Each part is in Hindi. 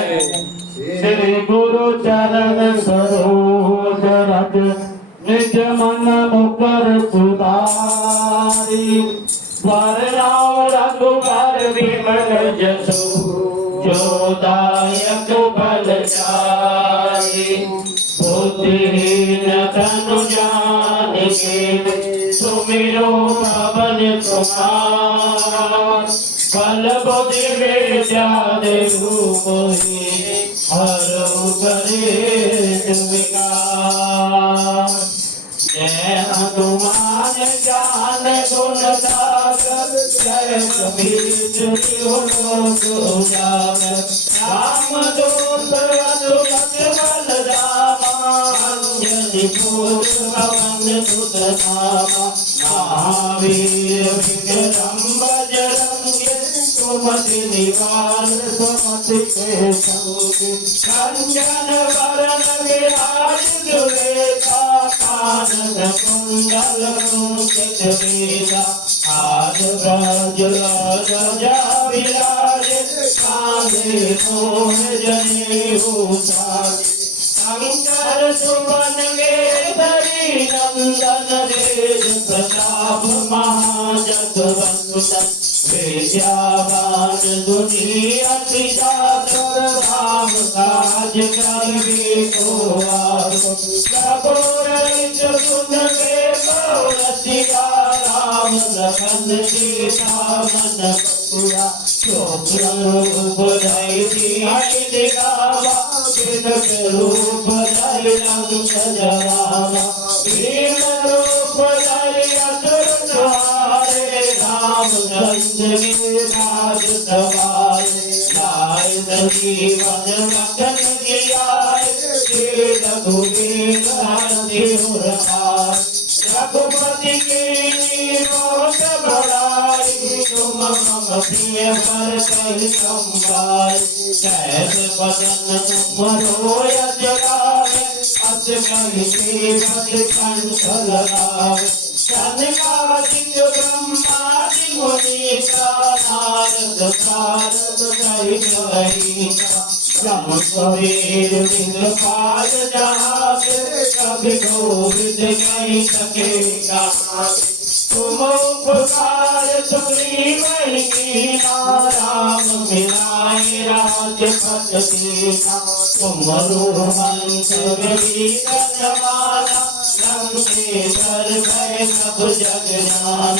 श्री गुरु चरण सरोज रज निज मन मुकर सुधारी वरनाम रघुबर विमल जसु जो दायक फलचारी बुद्धिहीन तनु जानिके सुमिरो पवन कुमार बल बुद्धि विद्या देहु मोहि हरहु कलेश विकार जय हनुमान ज्ञान गुण सागर जय कबीर तिहु लोक उजागर रामदूत अतुलित बल धामा अंजनी पुत्र पवन सुत नामा महावीर विक्रम बजरंगी सुमति निवार सुमति के संगी कंचन वरण विराज सुरेखा कानन कुंडल कुंचित वीरा हाथ ब्रज ध्वजा विराजे कांधे मूढ़ जनेऊ साजे शंकर सुवन केसरी नंदन तेज प्रताप महाजगवंदन विद्यावान गुणी अति चातुर राम काज करबे को आतुर प्रभु रहित सुन के रसिया राम लखन सीता मन बसिया शोभन रूप धरि सिंहाई दिखावा बिकट रूप धरि लंक जरावा भीम रूप धरि असुर संहारे रामचंद्र के काज सवारे लाए संजीवन लखन जियाए श्री रघुवीर हरषि उर आए रघुपति की बहुत बड़ाई तुम मम प्रिय भरत संभाई कैसे बदन तुमरो यश गावे अस कहि पद कंठ लगावे सनकादिक ब्रह्मादि मुनीसा नारद सारद सहित अहिसा ब्रह्म कबीर दिलपाल जहाते कभी गोविंद कहि सके कहाते तुम उपकार सुग्रीव की राम मिलाए राजपथ दीना तुमरो मंत्र विभीषण माना लंकेश्वर भय सब जग जाना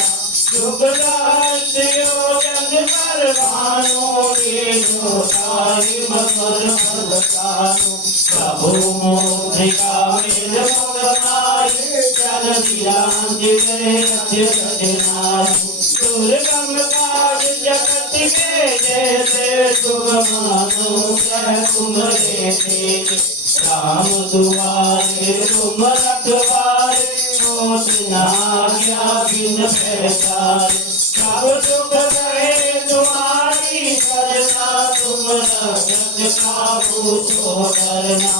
जुग सहस्र योजन पर भानु लील्यो ताहि मधुर फल सानु प्रभु मुद्रिका मेल मुख माहि जन दियां जिगरे अतिरजनाहि दुर्गम काज जगत के जेते सुगमानु तुम्हारे तेज राम दुआरे तुम रखवारे होत न आज्ञा बिन पैसारे सब सुख रहे तुम्हारी सरना तुम रक्षक काबू तो डरना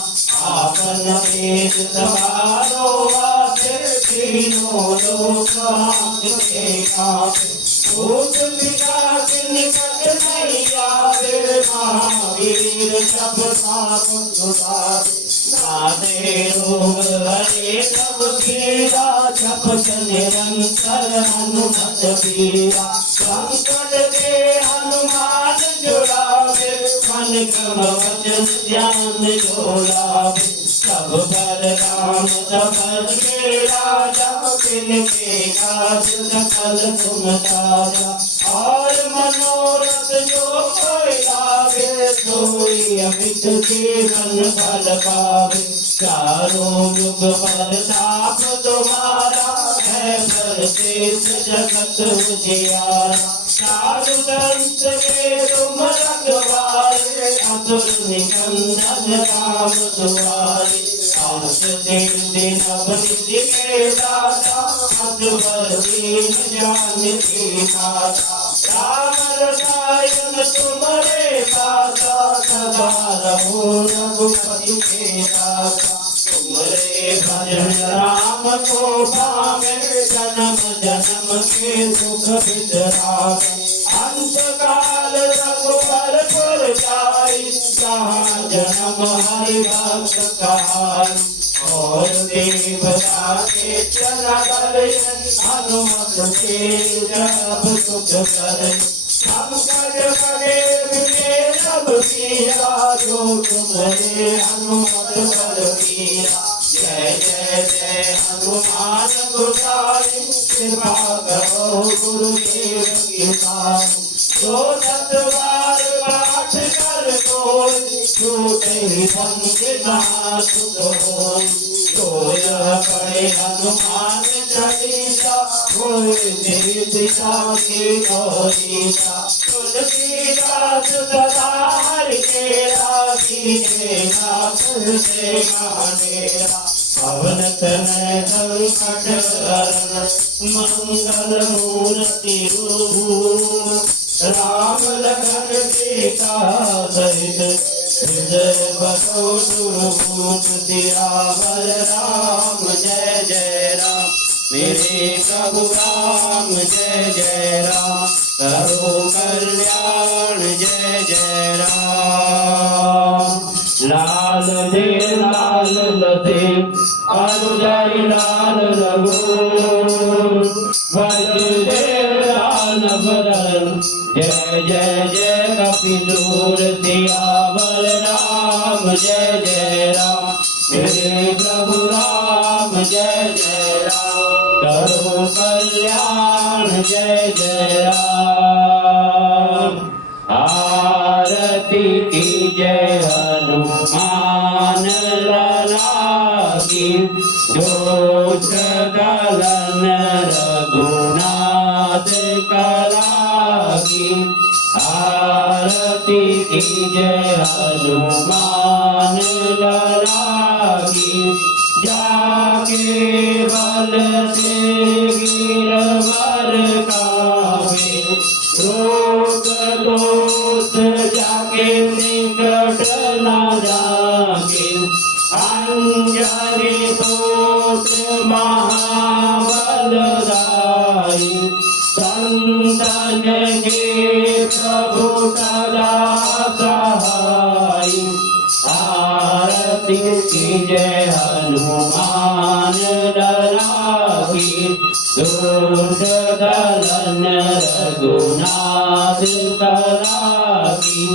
आपन वेद सवारो आके तीनों लोक आंके कापे भूत पिशाच निकट नहीं आवे महावीर सब पाप छुड़ावे नादे रोग हरे सब पीड़ा जपत निरंतर हनुमत बीरा संकट के हनुमान जुड़ावे मन क्रम वचन ध्यान जो लावे सब पर राम सबर के राजा तिनके काज सकल तुम ताजा और मनोरथ जो कोई लावे सोई अमित जीवन फल पावे चारों युग प्रताप तुम्हारा है प्रदेश जगत उजियारा साधु संत के तुम रखवारे असुर निकंदन राम दुआरे आस दिन अवनिधि के दाता अजबर दीन जान की माता राम रसायन तुम्हारे दाता सदा रहो रघुपति के दाता तुमरे भजन राम को पावे जन्म जन्म के सुख बिसरावे अंत काल रघुवर पुर जाई जहाँ जन्म हरि भक्त कहाई और देवता के चला हनुमत के जब सुख करे हम कर करे बिने सब वीरा जो तुम्हारे हनुमत बल वीरा जय जय जय हनुमान गुसाई कृपा करो गुरुदेव की साई जो सतवार पाठ कर कोई झूठे संग नाथ होई जो यह पढ़े हनुमान चालीसा होए दिशा की गौरीसा तुलसीदास सदा हरि केरा कीजे नाथ से मानेरा पवन तनय संकट हरण मंगल मूर्ति रूप राम लखन सीता सहित हृदय बसो सुरभूत सियावर राम जय जय राम मेरे प्रभु राम जय जय राम करो कल्याण जय जय राम लाल देव लाल लते अनुजय लाल रघु देव लाल बदन जय जय जय कपिलूर सियावर राम जय जय राम मेरे प्रभु राम जय जय राम करो कल्याण जय जय राम आरती की जय हनुमान लाला की जो सगलन रघुनाथ कला की आरती की जय हनुमान लाला की जाके बल से गिरवर कावे रोग दोष जाके निकट न जाके अंजनी पुत्र महाबल दाई संतन के प्रभु सदा सहाय आरती की जय हनुमान लाला की दूत दलन रघुनाथ कला की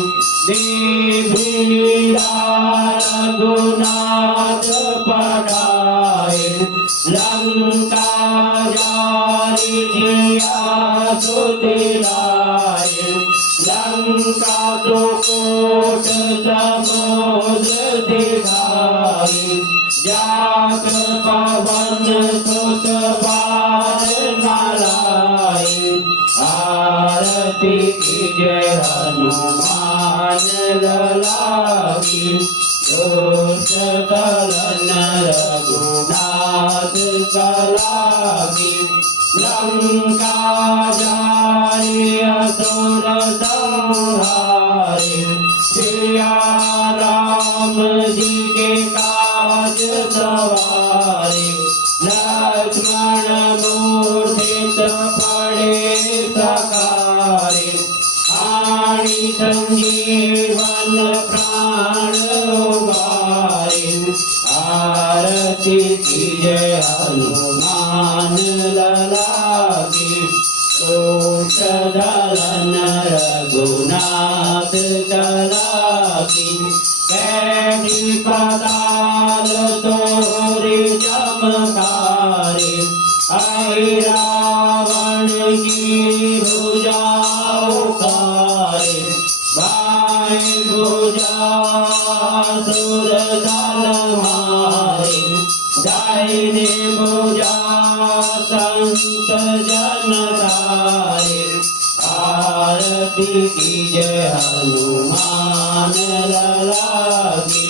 देवीला रघुनाथ पढ़ाए लंका जारी जिया सुदिलाए लंका तो कोट समुद्र दिखाई जात पवन सुत पार नारायण आरती की जय हनुमान लाला की दोष दलन रघुनाथ कला की लंका जारी असुर संहारे सिया राम जी के काज सवारे लक्ष्मण मूर्छित पड़े सकारे आणी संजीवन प्राण उबारे आरती की जय हनुमान लाला की दोष दलन रघुनाथ कला की कैदी पताल तोरे चमकारे आई रावण की भुजा उखारे बाएं भुजा सुर दल मारे दाहिने भुजा संत जन तारे आरती की जय हनुमान लाला की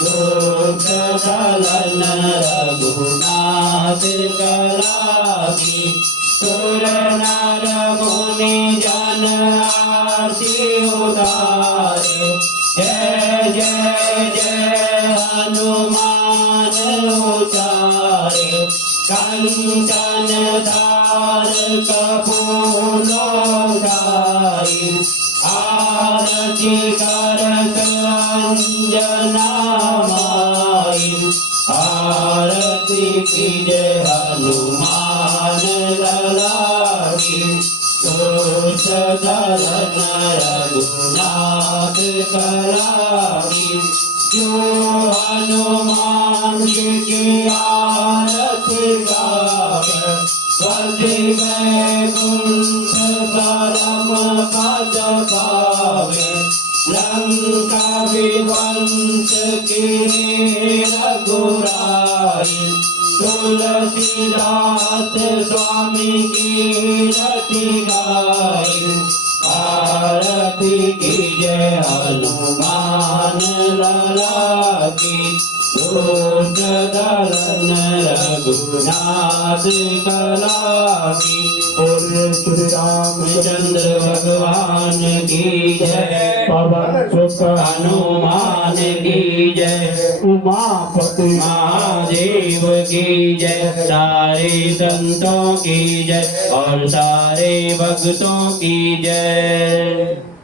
दोष दलन रघुनाथ कला की सुर नर मुनि जन आरती उतारे जय जय जय हनुमान उचारे कंचन धार कपूर आरती का अंजना माई आरती कीजय हनुमान लला की दोष दलन रघुनाथ कला की जो हनुमान की आरती गावे पति वैकुंठ परम पद पावे लंका विध्वंस कीन्ही रघुराई तुलसीदास स्वामी की रति गाई आरती कीजय हनुमान लला की दोष दलन रघुनाथ कला की बोलिए श्री रामचंद्र भगवान की जय पवन सुत हनुमान की जय उमापति महादेव की जय सारे संतों की जय और सारे भक्तों की जय।